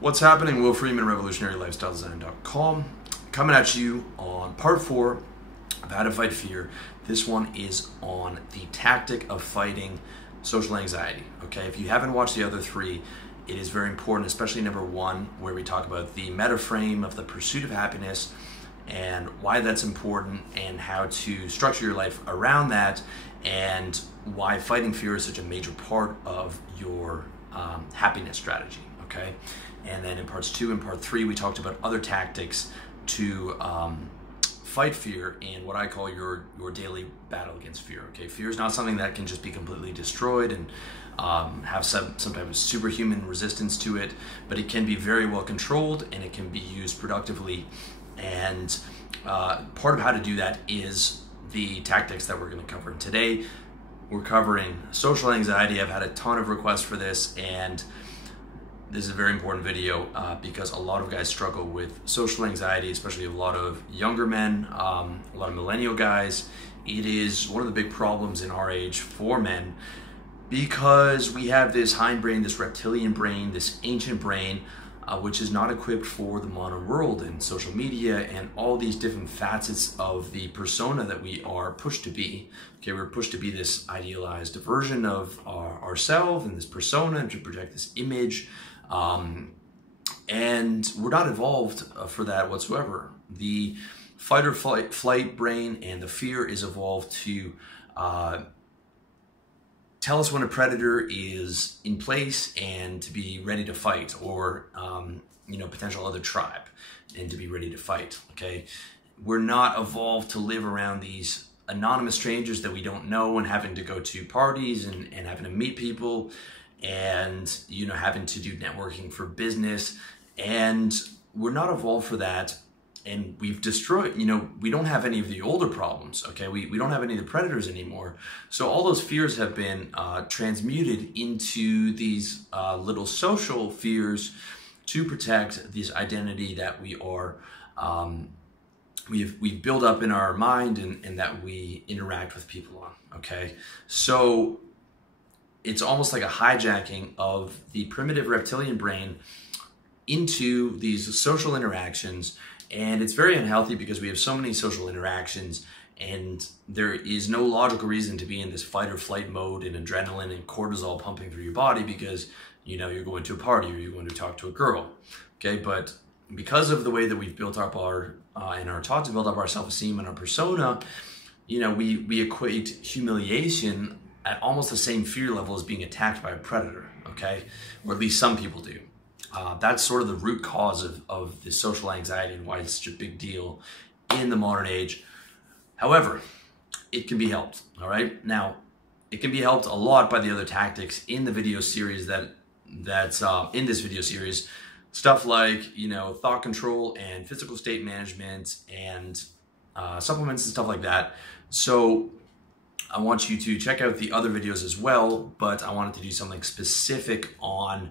What's happening? Will Freeman, RevolutionaryLifestyleDesign.com, coming at you on part 4 of How to Fight Fear. This one is on the tactic of fighting social anxiety. Okay, if you haven't watched the other 3, it is very important, especially number 1, where we talk about the meta frame of the pursuit of happiness and why that's important and how to structure your life around that, and why fighting fear is such a major part of your happiness strategy. Okay, and then in parts 2 and part 3, we talked about other tactics to fight fear in what I call your daily battle against fear. Okay, fear is not something that can just be completely destroyed and have some type of superhuman resistance to it, but it can be very well controlled and it can be used productively. And part of how to do that is the tactics that we're going to cover. And today we're covering social anxiety. I've had a ton of requests for this, and this is a very important video because a lot of guys struggle with social anxiety, especially a lot of younger men, a lot of millennial guys. It is one of the big problems in our age for men because we have this hindbrain, this reptilian brain, this ancient brain, which is not equipped for the modern world and social media and all these different facets of the persona that we are pushed to be. Okay, we're pushed to be this idealized version of ourselves and this persona, and to project this image. And we're not evolved for that whatsoever. The fight or flight brain and the fear is evolved to tell us when a predator is in place and to be ready to fight, or potential other tribe and to be ready to fight. Okay, we're not evolved to live around these anonymous strangers that we don't know and having to go to parties and having to meet people and having to do networking for business. And we're not evolved for that, and we've destroyed, we don't have any of the older problems. Okay, we don't have any of the predators anymore, so all those fears have been transmuted into these little social fears to protect this identity that we are we've built up in our mind and that we interact with people on. Okay, so it's almost like a hijacking of the primitive reptilian brain into these social interactions. And it's very unhealthy because we have so many social interactions and there is no logical reason to be in this fight or flight mode and adrenaline and cortisol pumping through your body because, you're going to a party or you're going to talk to a girl. Okay, but because of the way that we've built up our, and are taught to build up our self-esteem and our persona, we equate humiliation at almost the same fear level as being attacked by a predator, okay? Or at least some people do. That's sort of the root cause of this social anxiety and why it's such a big deal in the modern age. However, it can be helped, all right? Now, it can be helped a lot by the other tactics in the video series that's in this video series. Stuff like, thought control and physical state management and supplements and stuff like that. So I want you to check out the other videos as well, but I wanted to do something specific on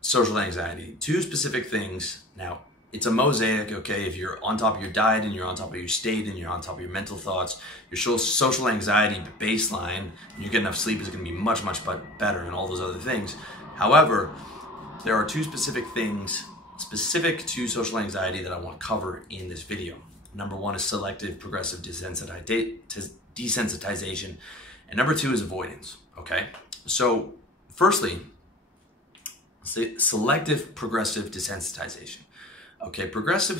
social anxiety. 2 specific things. Now, it's a mosaic, okay? If you're on top of your diet and you're on top of your state and you're on top of your mental thoughts, your social anxiety baseline, and you get enough sleep, is going to be much, much better, and all those other things. However, there are 2 specific things specific to social anxiety that I want to cover in this video. Number 1 is selective progressive desensitization, and number 2 is avoidance. Okay, so firstly, selective progressive desensitization. Okay, progressive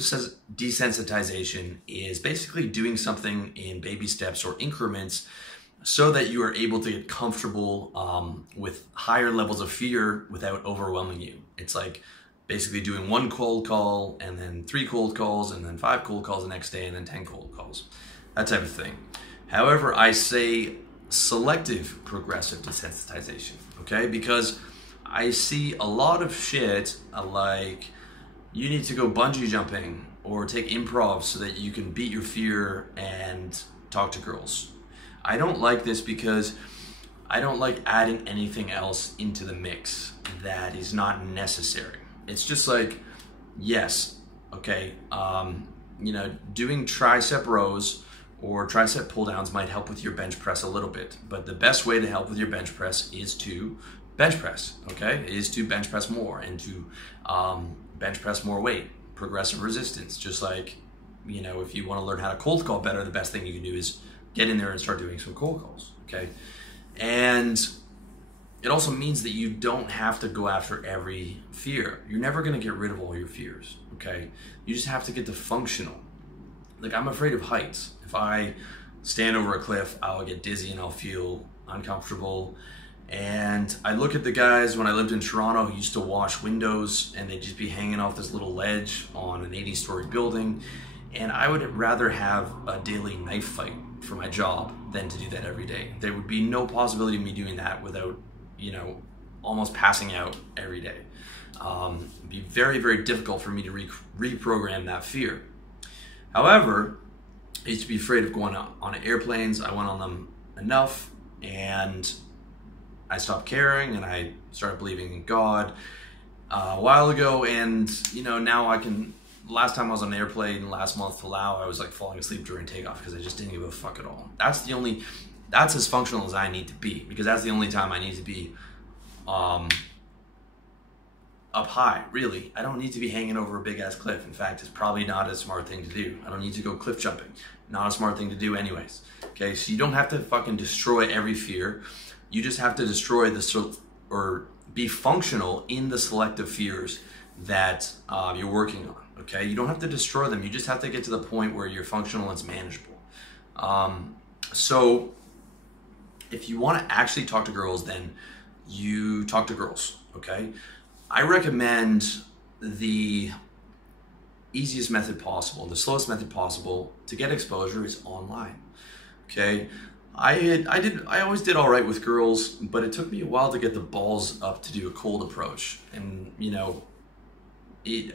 desensitization is basically doing something in baby steps or increments so that you are able to get comfortable with higher levels of fear without overwhelming you. It's like basically doing 1 cold call and then 3 cold calls and then 5 cold calls the next day and then 10 cold calls, that type of thing. However, I say selective progressive desensitization, okay? Because I see a lot of shit like you need to go bungee jumping or take improv so that you can beat your fear and talk to girls. I don't like this because I don't like adding anything else into the mix that is not necessary. It's just like, yes, okay, doing tricep rows or tricep pull downs might help with your bench press a little bit, but the best way to help with your bench press is to bench press, okay? Is to bench press more and to bench press more weight, progressive resistance. Just like, you know, if you want to learn how to cold call better, the best thing you can do is get in there and start doing some cold calls, okay? And it also means that you don't have to go after every fear. You're never going to get rid of all your fears, okay? You just have to get to functional. Like, I'm afraid of heights. If I stand over a cliff, I'll get dizzy and I'll feel uncomfortable. And I look at the guys when I lived in Toronto who used to wash windows, and they'd just be hanging off this little ledge on an 80-story building. And I would rather have a daily knife fight for my job than to do that every day. There would be no possibility of me doing that without, you know, almost passing out every day. It'd be very, very difficult for me to reprogram that fear. However, I used to be afraid of going on airplanes. I went on them enough, and I stopped caring, and I started believing in God a while ago. And, you know, now I can, last time I was on an airplane last month to Laos, I was like falling asleep during takeoff because I just didn't give a fuck at all. That's as functional as I need to be, because that's the only time I need to be up high, really. I don't need to be hanging over a big ass cliff. In fact, it's probably not a smart thing to do. I don't need to go cliff jumping. Not a smart thing to do anyways. Okay, so you don't have to fucking destroy every fear. You just have to destroy or be functional in the selective fears that you're working on. Okay, you don't have to destroy them. You just have to get to the point where you're functional and it's manageable. So if you want to actually talk to girls, then you talk to girls, okay? I recommend the easiest method possible, the slowest method possible to get exposure is online, okay? I always did all right with girls, but it took me a while to get the balls up to do a cold approach. And, you know,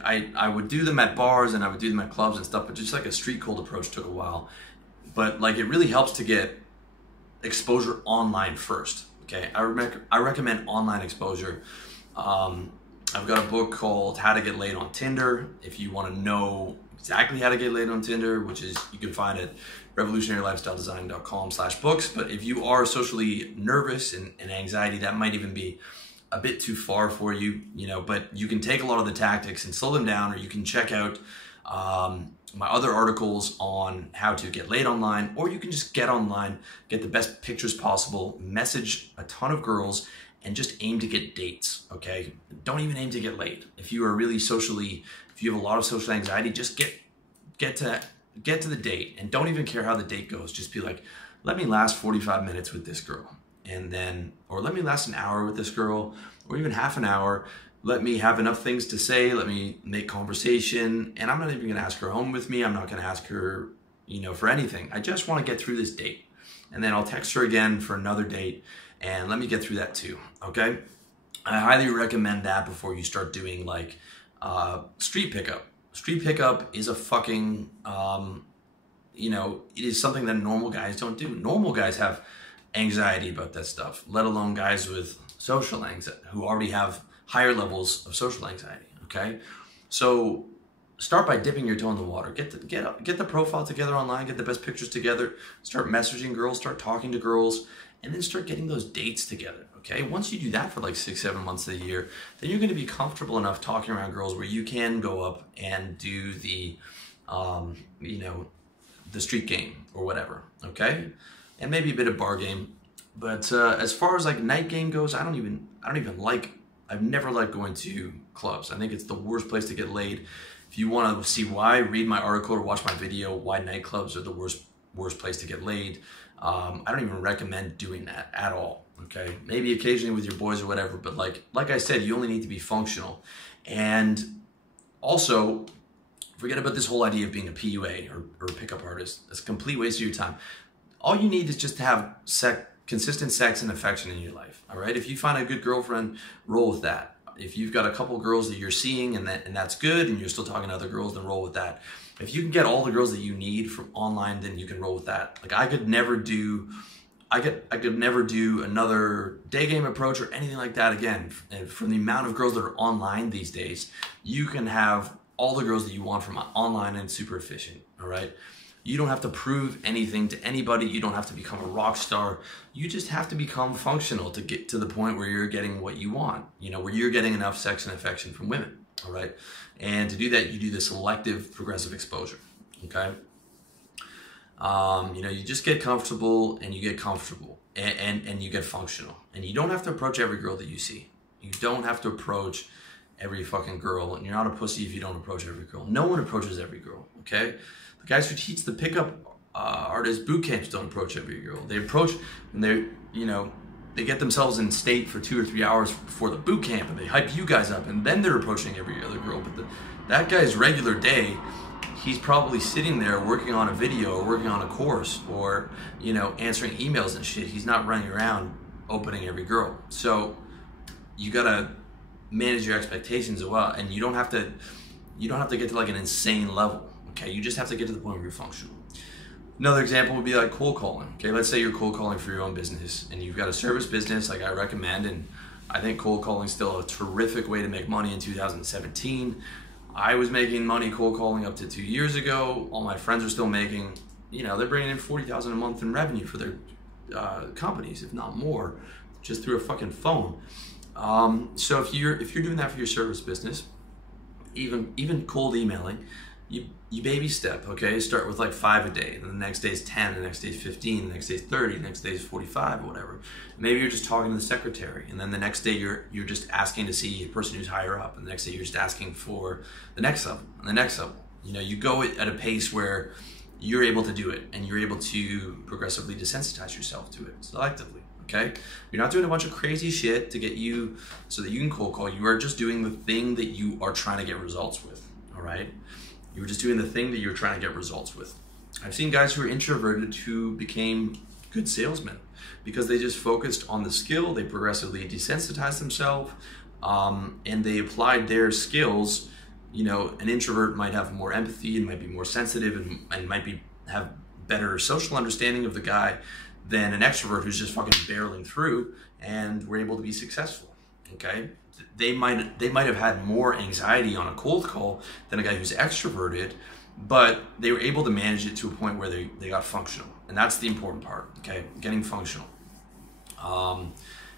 I would do them at bars and I would do them at clubs and stuff, but just like a street cold approach took a while. But like, it really helps to get exposure online first, okay? I recommend online exposure. I've got a book called How to Get Laid on Tinder. If you want to know exactly how to get laid on Tinder, which is, you can find it revolutionarylifestyledesign.com/books. But if you are socially nervous and anxiety, that might even be a bit too far for you, you know, but you can take a lot of the tactics and slow them down, or you can check out my other articles on how to get laid online, or you can just get online, get the best pictures possible, message a ton of girls, and just aim to get dates, okay? Don't even aim to get laid. If you are really if you have a lot of social anxiety, just get to the date, and don't even care how the date goes. Just be like, let me last 45 minutes with this girl, and then, or let me last an hour with this girl, or even half an hour. Let me have enough things to say. Let me make conversation, and I'm not even gonna ask her home with me. I'm not gonna ask her, you know, for anything. I just wanna get through this date, and then I'll text her again for another date, and let me get through that too, okay? I highly recommend that before you start doing like street pickup. Street pickup is a fucking, you know, it is something that normal guys don't do. Normal guys have anxiety about that stuff, let alone guys with social anxiety who already have higher levels of social anxiety, okay? So start by dipping your toe in the water. Get the profile together online, get the best pictures together, start messaging girls, start talking to girls, and then start getting those dates together, okay? Once you do that for like 6-7 months of the year, then you're gonna be comfortable enough talking around girls where you can go up and do the, you know, the street game or whatever, okay? And maybe a bit of bar game. But as far as like night game goes, I've never liked going to clubs. I think it's the worst place to get laid. If you want to see why, read my article or watch my video, why nightclubs are the worst place to get laid. I don't even recommend doing that at all, okay? Maybe occasionally with your boys or whatever, but like I said, you only need to be functional. And also, forget about this whole idea of being a PUA or a pickup artist. It's a complete waste of your time. All you need is just to have consistent sex and affection in your life, all right? If you find a good girlfriend, roll with that. If you've got a couple girls that you're seeing and that's good, and you're still talking to other girls, then roll with that. If you can get all the girls that you need from online, then you can roll with that. Like I could never do another day game approach or anything like that again. And from the amount of girls that are online these days, you can have all the girls that you want from online and super efficient, all right? You don't have to prove anything to anybody. You don't have to become a rock star. You just have to become functional to get to the point where you're getting what you want, where you're getting enough sex and affection from women, all right? And to do that, you do the selective progressive exposure, okay? You just get comfortable and you get comfortable and you get functional. And you don't have to approach every girl that you see. You don't have to approach every fucking girl, and you're not a pussy if you don't approach every girl. No one approaches every girl, okay? The guys who teach the pickup artist boot camps don't approach every girl. They approach when they get themselves in state for 2 or 3 hours before the boot camp, and they hype you guys up, and then they're approaching every other girl. But that guy's regular day, he's probably sitting there working on a video or working on a course or, answering emails and shit. He's not running around opening every girl. So you gotta manage your expectations as well, and you don't have to get to like an insane level, okay? You just have to get to the point where you're functional. Another example would be like cold calling, okay? Let's say you're cold calling for your own business and you've got a service business like I recommend, and I think cold calling is still a terrific way to make money in 2017. I was making money cold calling up to 2 years ago. All my friends are still making, they're bringing in $40,000 a month in revenue for their companies, if not more, just through a fucking phone. So if you're doing that for your service business, even cold emailing, you baby step, okay? Start with like 5 a day, and the next day is 10, the next day is 15, the next day is 30, the next day is 45 or whatever. Maybe you're just talking to the secretary, and then the next day you're just asking to see a person who's higher up, and the next day you're just asking for the next level and the next level. You go at a pace where you're able to do it, and you're able to progressively desensitize yourself to it selectively. Okay? You're not doing a bunch of crazy shit to get you so that you can cold call. You are just doing the thing that you are trying to get results with, all right? You're just doing the thing that you're trying to get results with. I've seen guys who are introverted who became good salesmen because they just focused on the skill, they progressively desensitized themselves, and they applied their skills. An introvert might have more empathy and might be more sensitive and might have better social understanding of the guy than an extrovert who's just fucking barreling through and were able to be successful, okay? They might have had more anxiety on a cold call than a guy who's extroverted, but they were able to manage it to a point where they got functional. And that's the important part, okay? Getting functional.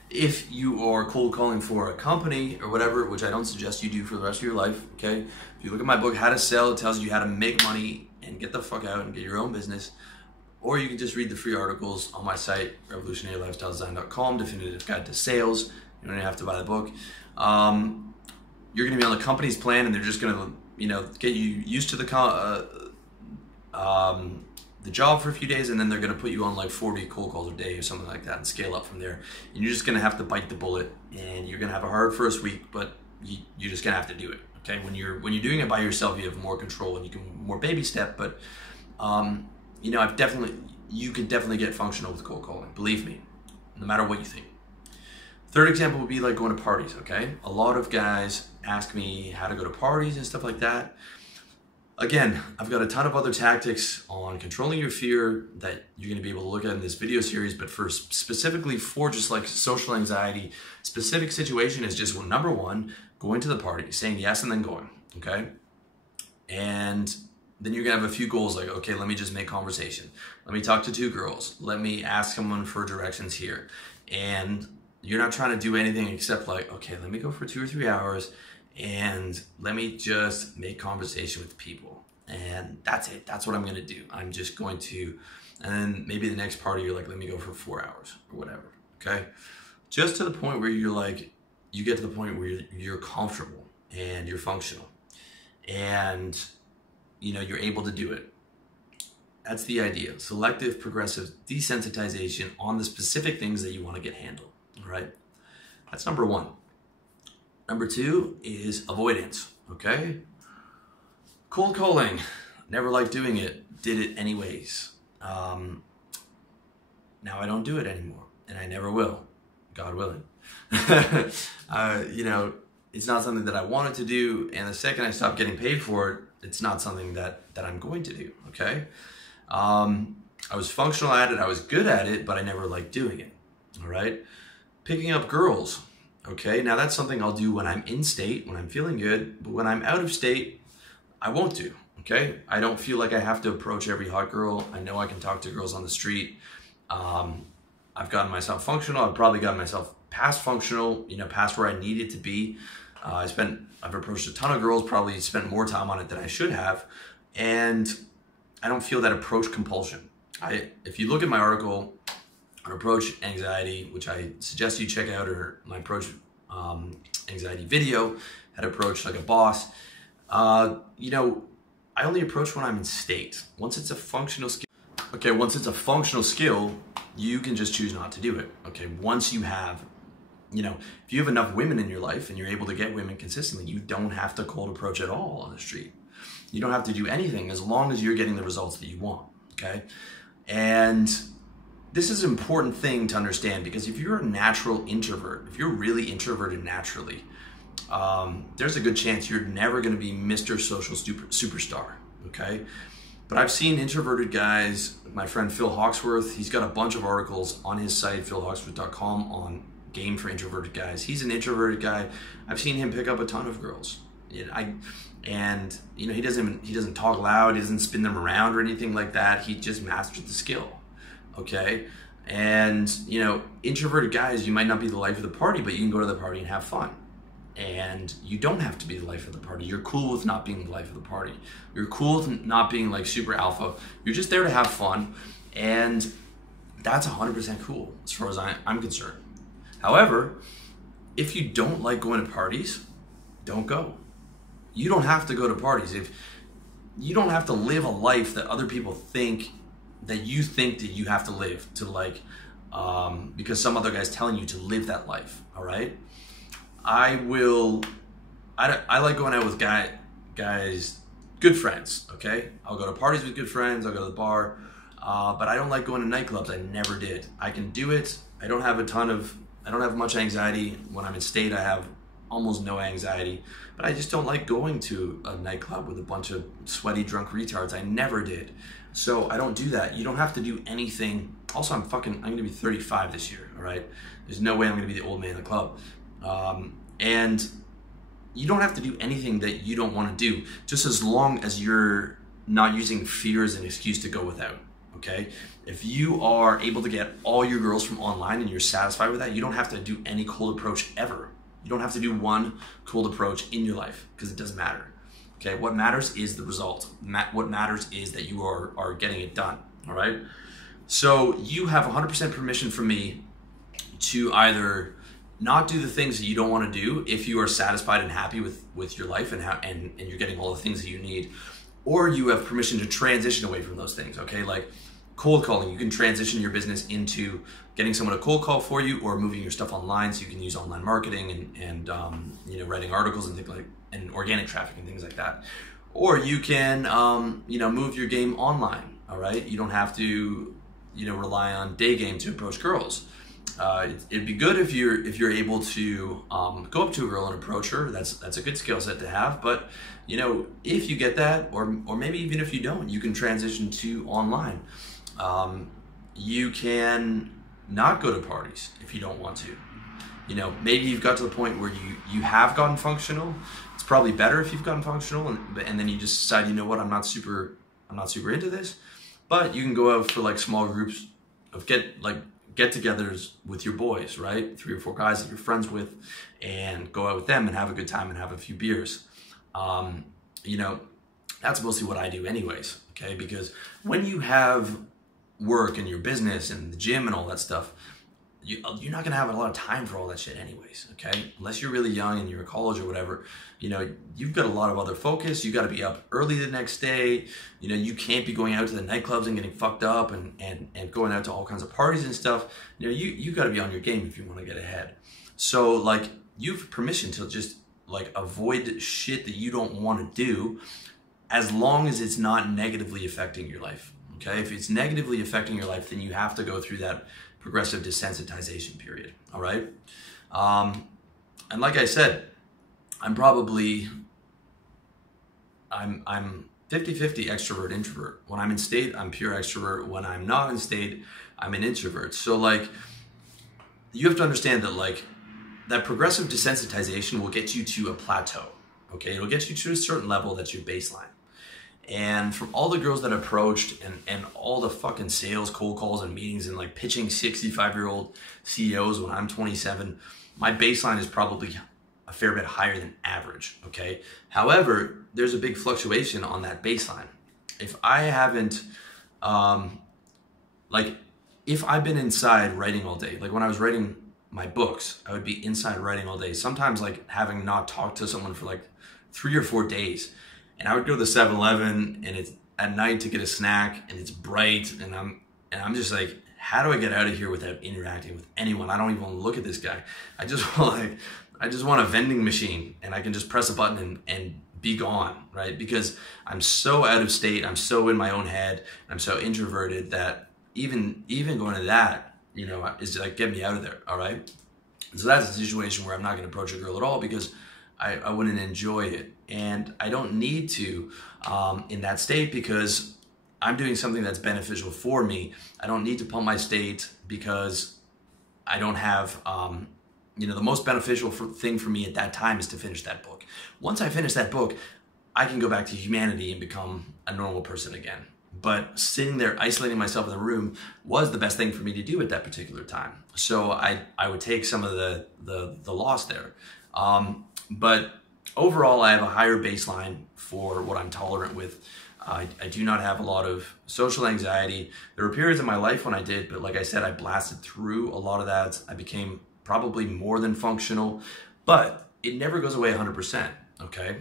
If you are cold calling for a company or whatever, which I don't suggest you do for the rest of your life, okay? If you look at my book, How to Sell, it tells you how to make money and get the fuck out and get your own business. Or you can just read the free articles on my site, revolutionarylifestyledesign.com, Definitive Guide to Sales. You don't even have to buy the book. You're going to be on the company's plan, and they're just going to, get you used to the job for a few days, and then they're going to put you on like 40 cold calls a day or something like that and scale up from there. And you're just going to have to bite the bullet, and you're going to have a hard first week, but you're just going to have to do it. Okay, when you're doing it by yourself, you have more control and you can more baby step. But you can definitely get functional with cold calling. Believe me, no matter what you think. Third example would be like going to parties. Okay, a lot of guys ask me how to go to parties and stuff like that. Again, I've got a ton of other tactics on controlling your fear that you're going to be able to look at in this video series, but specifically for just like social anxiety, specific situation is just number one, going to the party, saying yes and then going, okay? And then you're going to have a few goals like, okay, let me just make conversation. Let me talk to 2 girls. Let me ask someone for directions here. And you're not trying to do anything except like, okay, let me go for 2 or 3 hours and let me just make conversation with people. And that's it. That's what I'm going to do. I'm just going to, and then maybe the next party you're like, let me go for 4 hours or whatever. Okay. Just to the point where you're like, you get to the point where you're comfortable and you're functional and you're able to do it. That's the idea. Selective progressive desensitization on the specific things that you want to get handled. All right. That's number one. Number 2 is avoidance, okay? Cold calling, never liked doing it, did it anyways. Now I don't do it anymore, and I never will, God willing. It's not something that I wanted to do, and the second I stop getting paid for it, it's not something that I'm going to do, okay? I was functional at it, I was good at it, but I never liked doing it, all right? Picking up girls. Okay, now that's something I'll do when I'm in state, when I'm feeling good, but when I'm out of state, I won't do, Okay, I don't feel like I have to approach every hot girl. I know I can talk to girls on the street. I've gotten myself functional. I've probably gotten myself past functional, past where I needed to be. I've approached a ton of girls, probably spent more time on it than I should have. And I don't feel that approach compulsion. If you look at my article on approach anxiety, which I suggest you check out, or my approach anxiety video, how to approach like a boss, I only approach when I'm in state. Once it's a functional skill, you can just choose not to do it. Okay, once you have, if you have enough women in your life and you're able to get women consistently, you don't have to cold approach at all on the street. You don't have to do anything as long as you're getting the results that you want, okay? And this is an important thing to understand, because if you're a natural introvert, if you're really introverted naturally, there's a good chance you're never going to be Mr. Social Superstar, okay? But I've seen introverted guys, my friend Phil Hawksworth, he's got a bunch of articles on his site, philhawksworth.com, on game for introverted guys. He's an introverted guy. I've seen him pick up a ton of girls. He doesn't talk loud, he doesn't spin them around or anything like that. He just mastered the skill, okay? And, introverted guys, you might not be the life of the party, but you can go to the party and have fun. And you don't have to be the life of the party. You're cool with not being the life of the party. You're cool with not being like super alpha. You're just there to have fun. And that's 100% cool as far as I'm concerned. However, if you don't like going to parties, don't go. You don't have to go to parties. If you don't have to live a life that other people think that you have to live because some other guy's telling you to live that life, all right? I like going out with guys, good friends, okay? I'll go to parties with good friends, I'll go to the bar, but I don't like going to nightclubs. I never did. I can do it. I don't have much anxiety. When I'm in state, I have almost no anxiety, but I just don't like going to a nightclub with a bunch of sweaty, drunk retards. I never did. So I don't do that. You don't have to do anything. Also, I'm going to be 35 this year, all right? There's no way I'm going to be the old man in the club. And you don't have to do anything that you don't want to do, just as long as you're not using fear as an excuse to go without, okay? If you are able to get all your girls from online and you're satisfied with that, you don't have to do any cold approach ever. You don't have to do one cold approach in your life, because it doesn't matter, okay? What matters is the result. What matters is that you are getting it done, all right? So you have 100% permission from me to either not do the things that you don't want to do if you are satisfied and happy with your life and you're getting all the things that you need, or you have permission to transition away from those things, okay? Like cold calling, you can transition your business into getting someone to cold call for you, or moving your stuff online, so you can use online marketing and writing articles and things like, and organic traffic and things like that. Or you can move your game online, all right? You don't have to rely on day game to approach girls. It'd be good if you're able to go up to a girl and approach her. That's a good skill set to have. But if you get that, or maybe even if you don't, you can transition to online. You can not go to parties if you don't want to. Maybe you've got to the point where you have gotten functional. It's probably better if you've gotten functional, and then you just decide, what, I'm not super into this. But you can go out for like small groups of get-togethers with your boys, right? 3 or 4 guys that you're friends with, and go out with them and have a good time and have a few beers. That's mostly what I do anyways, okay? Because when you have work and your business and the gym and all that stuff, you're not gonna have a lot of time for all that shit anyways, okay? Unless you're really young and you're in college or whatever, you've got a lot of other focus. You gotta be up early the next day. You can't be going out to the nightclubs and getting fucked up and going out to all kinds of parties and stuff. You gotta be on your game if you wanna get ahead. So you've permission to just avoid shit that you don't wanna do, as long as it's not negatively affecting your life, okay? If it's negatively affecting your life, then you have to go through that progressive desensitization period, all right? And like I said, I'm 50-50 extrovert, introvert. When I'm in state, I'm pure extrovert. When I'm not in state, I'm an introvert. So you have to understand that that progressive desensitization will get you to a plateau, okay? It'll get you to a certain level that's your baseline. And from all the girls that approached and all the fucking sales, cold calls and meetings and like pitching 65-year-old CEOs when I'm 27, my baseline is probably a fair bit higher than average, okay? However, there's a big fluctuation on that baseline. If I haven't, if I've been inside writing all day, like when I was writing my books, I would be inside writing all day. Sometimes like having not talked to someone for like 3 or 4 days. And I would go to the 7-Eleven and it's at night to get a snack and it's bright and I'm just like, how do I get out of here without interacting with anyone? I don't even want to look at this guy. I just want a vending machine and I can just press a button and be gone, right? Because I'm so out of state, I'm so in my own head, I'm so introverted that even going to that, you know, is like, get me out of there, all right? So that's a situation where I'm not gonna approach a girl at all because I wouldn't enjoy it. And I don't need to in that state because I'm doing something that's beneficial for me. I don't need to pump my state because I don't have, you know, the most beneficial thing for me at that time is to finish that book. Once I finish that book, I can go back to humanity and become a normal person again. But sitting there, isolating myself in the room was the best thing for me to do at that particular time. So I would take some of the loss there. But overall, I have a higher baseline for what I'm tolerant with. I do not have a lot of social anxiety. There were periods in my life when I did, but like I said, I blasted through a lot of that. I became probably more than functional, but it never goes away 100%, okay?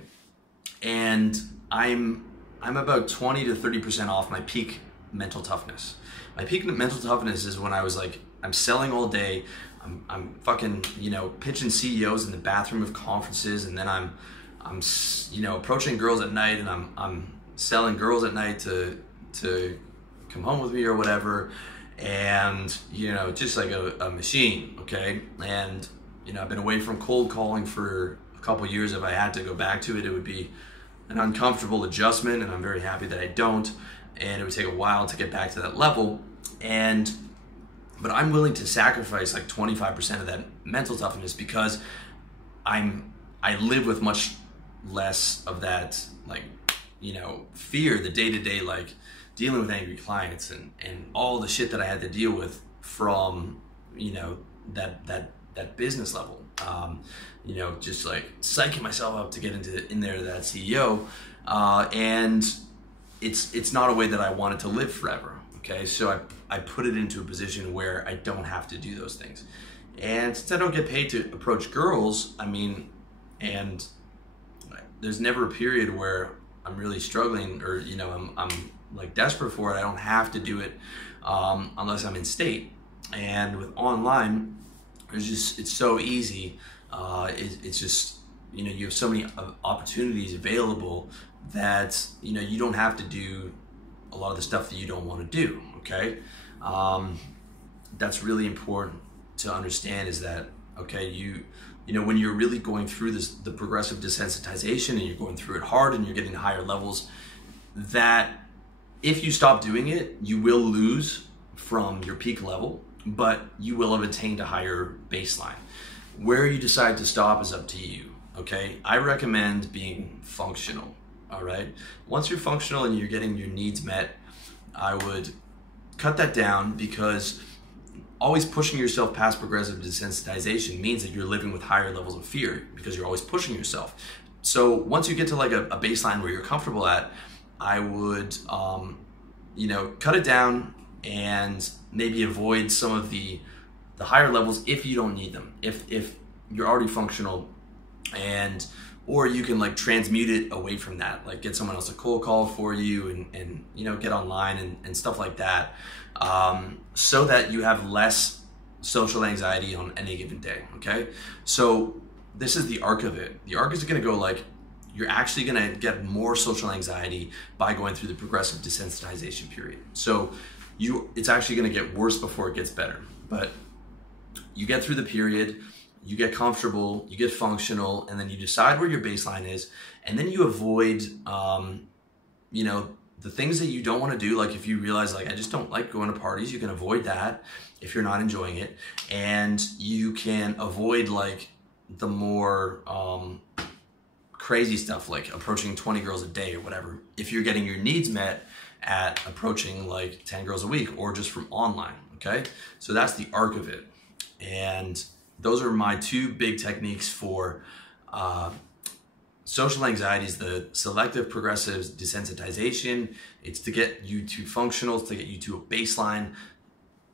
And I'm about 20 to 30% off my peak mental toughness. My peak mental toughness is when I was like, I'm selling all day, I'm fucking, you know, pitching CEOs in the bathroom of conferences, and then I'm you know, approaching girls at night, and I'm selling girls at night to come home with me or whatever, and you know, just like a machine, okay? And you know, I've been away from cold calling for a couple years. If I had to go back to it, it would be an uncomfortable adjustment, and I'm very happy that I don't, and it would take a while to get back to that level. But I'm willing to sacrifice like 25% of that mental toughness because I live with much less of that, like, you know, fear, the day-to-day, like dealing with angry clients and all the shit that I had to deal with from, you know, that business level. You know, just like psyching myself up to get in there to that CEO. And it's not a way that I wanted to live forever. Okay, so I put it into a position where I don't have to do those things. And since I don't get paid to approach girls, I mean, and there's never a period where I'm really struggling or, you know, I'm like desperate for it. I don't have to do it unless I'm in state. And with online, it's so easy. It's just, you know, you have so many opportunities available that, you know, you don't have to do a lot of the stuff that you don't want to do, okay? That's really important to understand is that, okay, you know, when you're really going through the progressive desensitization and you're going through it hard and you're getting higher levels, that if you stop doing it, you will lose from your peak level, but you will have attained a higher baseline. Where you decide to stop is up to you, okay? I recommend being functional. All right. Once you're functional and you're getting your needs met, I would cut that down because always pushing yourself past progressive desensitization means that you're living with higher levels of fear because you're always pushing yourself. So once you get to like a baseline where you're comfortable at, I would, you know, cut it down and maybe avoid some of the higher levels if you don't need them. If you're already functional or you can like transmute it away from that, like get someone else to cold call for you and you know, get online and stuff like that, so that you have less social anxiety on any given day, okay? So this is the arc of it. The arc is gonna go like, you're actually gonna get more social anxiety by going through the progressive desensitization period. So it's actually gonna get worse before it gets better. But you get through the period, you get comfortable, you get functional, and then you decide where your baseline is, and then you avoid, you know, the things that you don't want to do. Like if you realize like, I just don't like going to parties, you can avoid that if you're not enjoying it. And you can avoid like the more crazy stuff like approaching 20 girls a day or whatever, if you're getting your needs met at approaching like 10 girls a week or just from online, okay? So that's the arc of it. And those are my two big techniques for social anxieties: the selective progressive desensitization. It's to get you to functional, it's to get you to a baseline.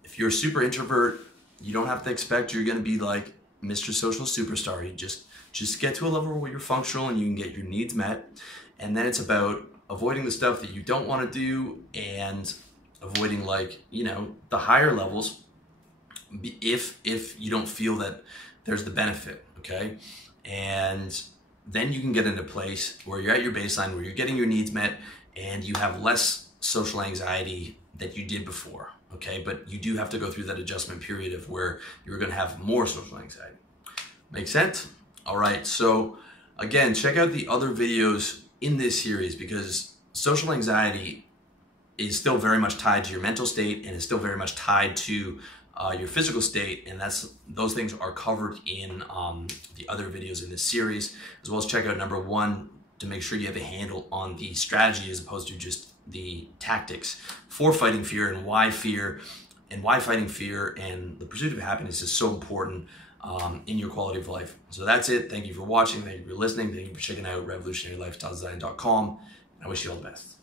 If you're a super introvert, you don't have to expect you're gonna be like Mr. Social Superstar. You just get to a level where you're functional and you can get your needs met. And then it's about avoiding the stuff that you don't want to do and avoiding, like, you know, the higher levels if you don't feel that there's the benefit, okay? And then you can get into a place where you're at your baseline, where you're getting your needs met and you have less social anxiety that you did before, okay? But you do have to go through that adjustment period of where you're going to have more social anxiety. Make sense? All right, so again, check out the other videos in this series, because social anxiety is still very much tied to your mental state and is still very much tied to your physical state, and those things are covered in the other videos in this series, as well as check out number 1 to make sure you have a handle on the strategy as opposed to just the tactics for fighting fear, and why fighting fear and the pursuit of happiness is so important in your quality of life. So that's it. Thank you for watching. Thank you for listening. Thank you for checking out revolutionarylifestyledesign.com. I wish you all the best.